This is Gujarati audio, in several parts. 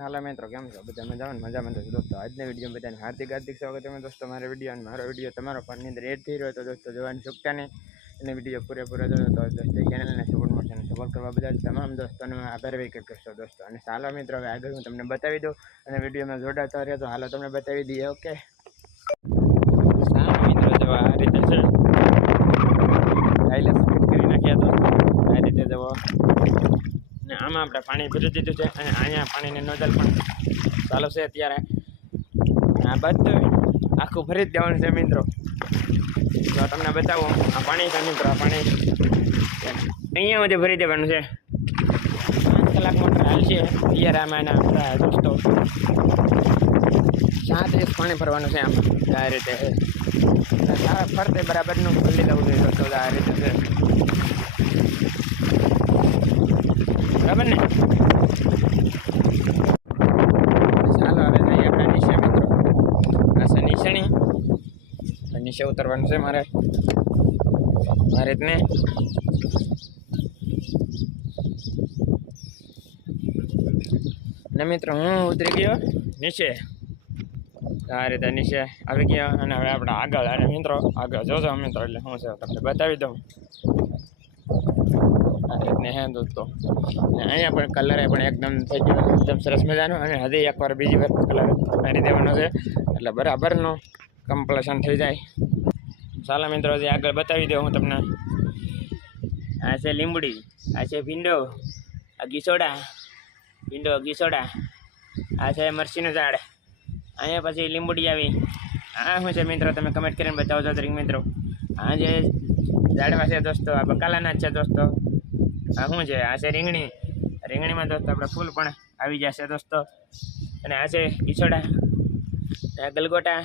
હાલો મિત્રો, કેમ છો? બધા મજામાં તો દોસ્તો. આજના વિડીયો બધાને હાર્દિક સ્વાગત છે દોસ્તો. મારા વિડીયો અને મારો વિડીયો તમારો ફોનની અંદર એડ થઈ રહ્યો તો દોસ્તો જોવાની ચૂકતા નહીં. અને વિડીયો પૂરેપૂરો જોયો તો દોસ્તો ચેનલને સપોર્ટ મળશે અને સપોર્ટ કરવા બધા તમામ દોસ્તોનો આભાર વ્યક્ત કરશો દોસ્તો. અને ચાલો મિત્રો, હવે આગળ હું તમને બતાવી દઉં અને વિડીયોમાં જોડાતા રહ્યો તો હાલો તમને બતાવી દઈએ. ઓકે, ચાલો મિત્રો, જો આ રીતે છે ટાઇલ્સ કરી નાખ્યા દોસ્તો. આ રીતે જવો ને આમાં આપણે પાણી ભરી દીધું છે અને અહીંયા પાણીની નોઝલ પણ ચાલુ છે અત્યારે. આ બધું આખું ભરી જ દેવાનું છે મિત્રો. તો તમને બતાવું, આ પાણી છે મિત્રો. આ પાણી અહીંયા બધે ભરી દેવાનું છે. 5 કલાક મોટર હાલશે અત્યારે આમાં એના દોસ્તો. 37 પાણી ભરવાનું છે આમાં. આ રીતે ફરતે બરાબરનું ભરી દેવું જોઈએ દોસ્તો. આ રીતે છે બરાબર ને. ચાલો હવે જઈએ આપણે નીચે મિત્રો. આ છે નીચેની, નીચે ઉતરવાનું છે મારે આ રીતને. ને મિત્રો હું ઉતરી ગયો નીચે. આ રીતે નીચે આવી ગયા અને હવે આપણે આગળ. અને મિત્રો આગળ જોજો મિત્રો, એટલે શું છે તમને બતાવી દઉં. આ રીતને હે દોસ્તો. અને અહીંયા પણ કલર પણ એકદમ થઈ ગયો, એકદમ સરસ મજાનો. અને હજી એકવાર બીજી વાર કલર મારી દેવાનો છે એટલે બરાબરનો કમ્પ્લેશન થઈ જાય. ચાલો મિત્રો, હજી આગળ બતાવી દઉં હું તમને. આ છે લીંબડી, આ છે ભીંડો, આ ગીસોડા, ભીંડો ગીસોડા, આ છે મરચીનું ઝાડ, અહીંયા પછી લીંબડી આવી. આ શું છે મિત્રો, તમે કમેન્ટ કરીને બતાવજો દરેક મિત્રો. આ જે ઝાડવા છે દોસ્તો, આ બકાલાના જ છે દોસ્તો. આ શું છે? આ છે રીંગણી. રીંગણીમાં દોસ્તો આપણે ફૂલ પણ આવી જશે દોસ્તો. અને આ છે ઈસોડા, આ ગલગોટા,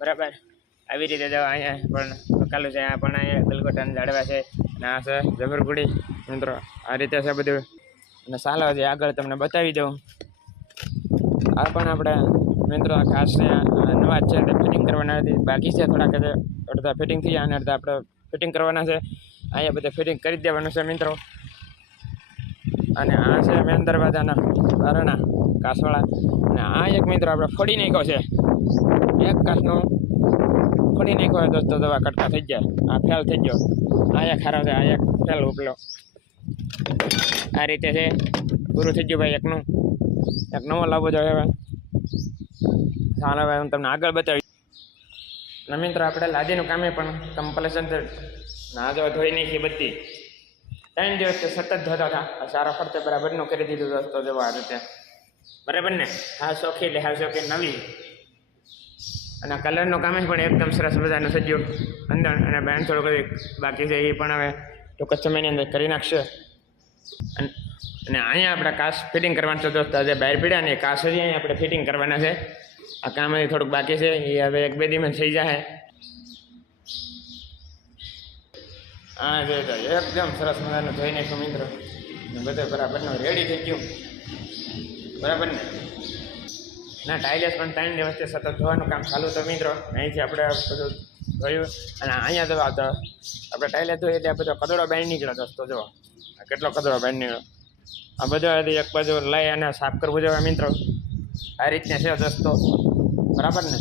બરાબર. આવી રીતે જો અહીંયા પણ બકાલું છે. આ પણ અહીંયા ગલગોટાના ઝાડવા છે. અને આ છે જબરગુડી મિત્રો. આ રીતે છે બધું. અને ચાલો હજી આગળ તમને બતાવી દઉં. આ પણ આપણે મિત્રો આ ઘાસને નવા જ છે તે ફિટિંગ કરવાના હતી. બાકી છે થોડાક, અડધા ફિટિંગ થઈ અને અડધા આપણે ફિટિંગ કરવાના છે. અહીંયા બધે ફિટિંગ કરી દેવાનું છે મિત્રો. અને આ છે મેન દરવાજાના બારણા કાસવાળા. અને આ એક મિત્રો આપણે ફોડી નાખ્યો છે. એક કાચનો ફોડી નાખ્યો હોય દોસ્તો, દવા કટકા થઈ જાય. આ ફેલ થઈ ગયો. આ એક ખારો છે, આ એક ફેલ ઉપલો. આ રીતે છે, પૂરું થઈ ગયું ભાઈ એકનું. એક નવો લાવવો જોઈએ હવે. ચાલો હવે હું તમને આગળ બતાવીશ. અને મિત્રો આપણે લાદીનું કામે પણ કમ્પ્લેશન ના જો ધોઈ નાખી બધી. 3 દિવસથી સતત ધોતા હતા. સારો ફરતે બરાબરનું કરી દીધું દોસ્તો. જો આ રીતે બરાબર ને. હા શોખી એટલે હા શોખી નવી. અને કલરનું કામે પણ એકદમ સરસ મજાનું સજ્યું અંદર. અને બેન થોડુંક બાકી છે, એ પણ હવે ટૂંક જ સમયની અંદર કરી નાખશે. અને અહીંયા આપણે કાચ ફિટિંગ કરવાનું છે દોસ્તો. જે બહાર પીડ્યા ને કાચ હજી અહીંયા આપણે ફિટિંગ કરવાના છે. આ કામ હજી થોડુંક બાકી છે, એ હવે 1-2 દિવસમાં થઈ જાય. હા જો એકદમ સરસ મજાનું જોઈ નાખ્યું મિત્રો. બધું બરાબરનું રેડી થઈ ગયું, બરાબર ને. ના ટાઇલ્સ પણ 3 દિવસથી સતત ધોવાનું કામ ચાલુ હતું મિત્રો. અહીંથી આપણે બધું ધોયું. અને અહીંયા જવા તો આપણે ટાઇલ્સ ધોઈએ એટલે બધો કદડો બહાર નીકળ્યો દોસ્તો. જો કેટલો કદડો બહાર નીકળ્યો. આ બધો એક બાજુ લઈ અને સાફ કરવું જોઈએ મિત્રો. આ રીતને છે દોસ્તો, બરાબર ને.